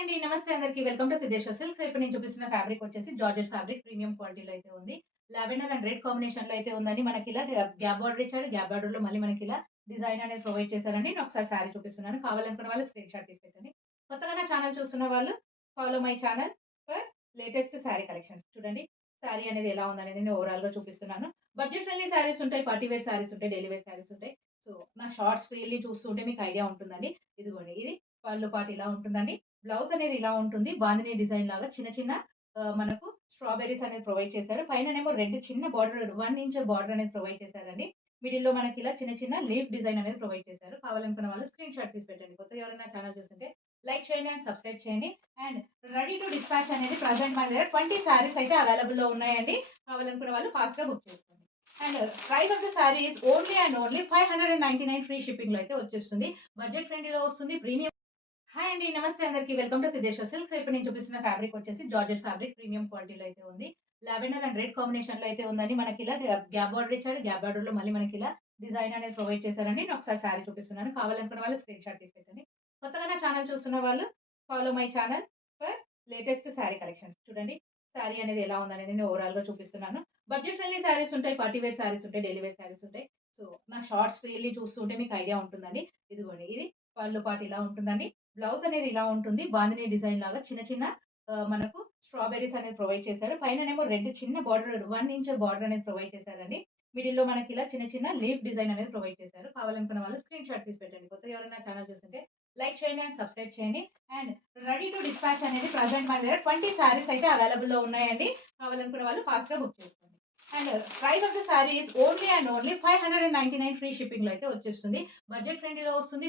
అండి. నమస్తే అందరికి. Welcome to Siddheshwar silks. ఇప్పుడు నేను చూపిస్తున్న ఫ్యాబ్రిక్ వచ్చేసి జార్జెట్ ఫ్యాబ్రిక్ ప్రీమియం క్వాలిటీలో అయితే ఉంది. లావెండర్ అండ్ రెడ్ కాంబినేషన్‌లో అయితే ఉందండి. మనకిలా గ్యాప్ బార్డర్ ఇచ్చాడు. గ్యాప్ బార్డర్‌లో మళ్ళీ మనకిలా డిజైన్ అనేది ప్రొవైడ్ చేశారండి. నేను ఒకసారి శారీ చూపిస్తున్నాను. కావాలనుకున్న వాళ్ళు స్క్రీన్ షాట్ తీసి పెట్టండి. కొత్తగా నా ఛానల్ చూస్తున్న వాళ్ళు follow my channel for latest sari collections. చూడండి శారీ అనేది ఎలా ఉందనేది నేను ఓవరాల్‌గా చూపిస్తున్నాను. బడ్జెట్ ఫ్రెండ్లీ శారీస్ ఉంటాయి. పార్టీ వేర్ శారీస్ ఉంటాయి. డైలీ వేర్ శారీస్ ఉంటాయి. సో, నా షార్ట్స్ రీల్‌ని చూస్తుంటే మీకు ఐడియా ఉంటుందండి. ఇదిగోండి ఇది పళ్ళు పాటు ఇలా ఉంటుందండి. బ్లౌజ్ అనేది ఇలా ఉంటుంది. బాందిని డిజైన్ లాగా చిన్న చిన్న మనకు స్ట్రాబెర్రీస్ అనేది ప్రొవైడ్ చేశారు. పైననేమో రెడ్ చిన్న బార్డర్ 1 ఇంచ్ బార్డర్ అనేది ప్రొవైడ్ చేశారండి. మిడిల్‌లో మనకిలా చిన్న చిన్న లీఫ్ డిజైన్ అనేది ప్రొవైడ్ చేశారు. కావాలనుకున్న వాళ్ళు స్క్రీన్ షాట్ తీసి పెట్టండి. కొత్తగా ఎవరైనా ఛానల్ చూస్తుంటే లైక్ చేయండి అండ్ సబ్స్క్రైబ్ చేయండి. అండ్ రెడీ టు డిస్పాచ్ అనేది ప్రెజెంట్ మన దగ్గర 20 సారీస్ అయితే అవైలబుల్‌లో ఉన్నాయండి. కావాలనుకున్న వాళ్ళు ఫాస్ట్‌గా బుక్ చేసుకోండి. And price of the sari is only and only 599 free షిప్పింగ్‌లో అయితే వచ్చేస్తుంది. బడ్జెట్ ఫ్రెండ్లీలో వస్తుంది. ప్రీమియం హాయ్ అండి. నమస్తే అందరికి. Welcome to Siddheshwar silks. ఇప్పుడు నేను చూపిస్తున్న ఫ్యాబ్రిక్ వచ్చేసి జార్జెట్ ఫ్యాబ్రిక్ ప్రీమియం క్వాలిటీలో అయితే ఉంది. లావెండర్ అండ్ రెడ్ కాంబినేషన్‌లో అయితే ఉందండి. మనకిలా గ్యాప్ బార్డర్ ఇచ్చాడు. గ్యాప్ బార్డర్‌లో మళ్ళీ మనకిలా డిజైన్ అనేది ప్రొవైడ్ చేశారండి. నేను ఒకసారి శారీ చూపిస్తున్నాను. కావాలనుకున్న వాళ్ళు స్క్రీన్ షాట్ తీసి పెట్టండి. కొత్తగా నా ఛానల్ చూస్తున్న వాళ్ళు follow my channel for latest sari collections. చూడండి శారీ అనేది ఎలా ఉందనేది నేను ఓవరాల్‌గా చూపిస్తున్నాను. బడ్జెట్ ఫ్రెండ్లీ శారీస్ ఉంటాయి. పార్టీ వేర్ శారీస్ ఉంటాయి. డైలీ వేర్ శారీస్ ఉంటాయి. సో, నా షార్ట్స్ రీల్‌ని చూస్తుంటే మీకు ఐడియా ఉంటుందండి. ఇదిగోండి ఇది పళ్ళు పాటు ఇలా ఉంటుందండి. బ్లౌజ్ అనేది ఇలా ఉంటుంది. బాందిని డిజైన్ లాగా చిన్న చిన్న మనకు స్ట్రాబెర్రీస్ అనేది ప్రొవైడ్ చేశారు. పైననేమో రెడ్ చిన్న బార్డర్ 1 ఇంచ్ బార్డర్ అనేది ప్రొవైడ్ చేశారండి. మిడిల్‌లో మనకిలా చిన్న చిన్న లీఫ్ డిజైన్ అనేది ప్రొవైడ్ చేశారు. కావాలనుకున్న వాళ్ళు స్క్రీన్ షాట్ తీసి పెట్టండి. కొత్తగా ఎవరైనా ఛానల్ చూస్తుంటే లైక్ చేయండి అండ్ సబ్స్క్రైబ్ చేయండి. అండ్ రెడీ టు డిస్పాచ్ అనేది ప్రెజెంట్ మన దగ్గర 20 సారీస్ అయితే అవైలబుల్‌లో ఉన్నాయండి. కావాలనుకున్న వాళ్ళు ఫాస్ట్‌గా బుక్ చేసుకోండి. And price of the sari is only and only 599 free షిప్పింగ్‌లో అయితే వచ్చేస్తుంది. బడ్జెట్ ఫ్రెండ్లీలో వస్తుంది.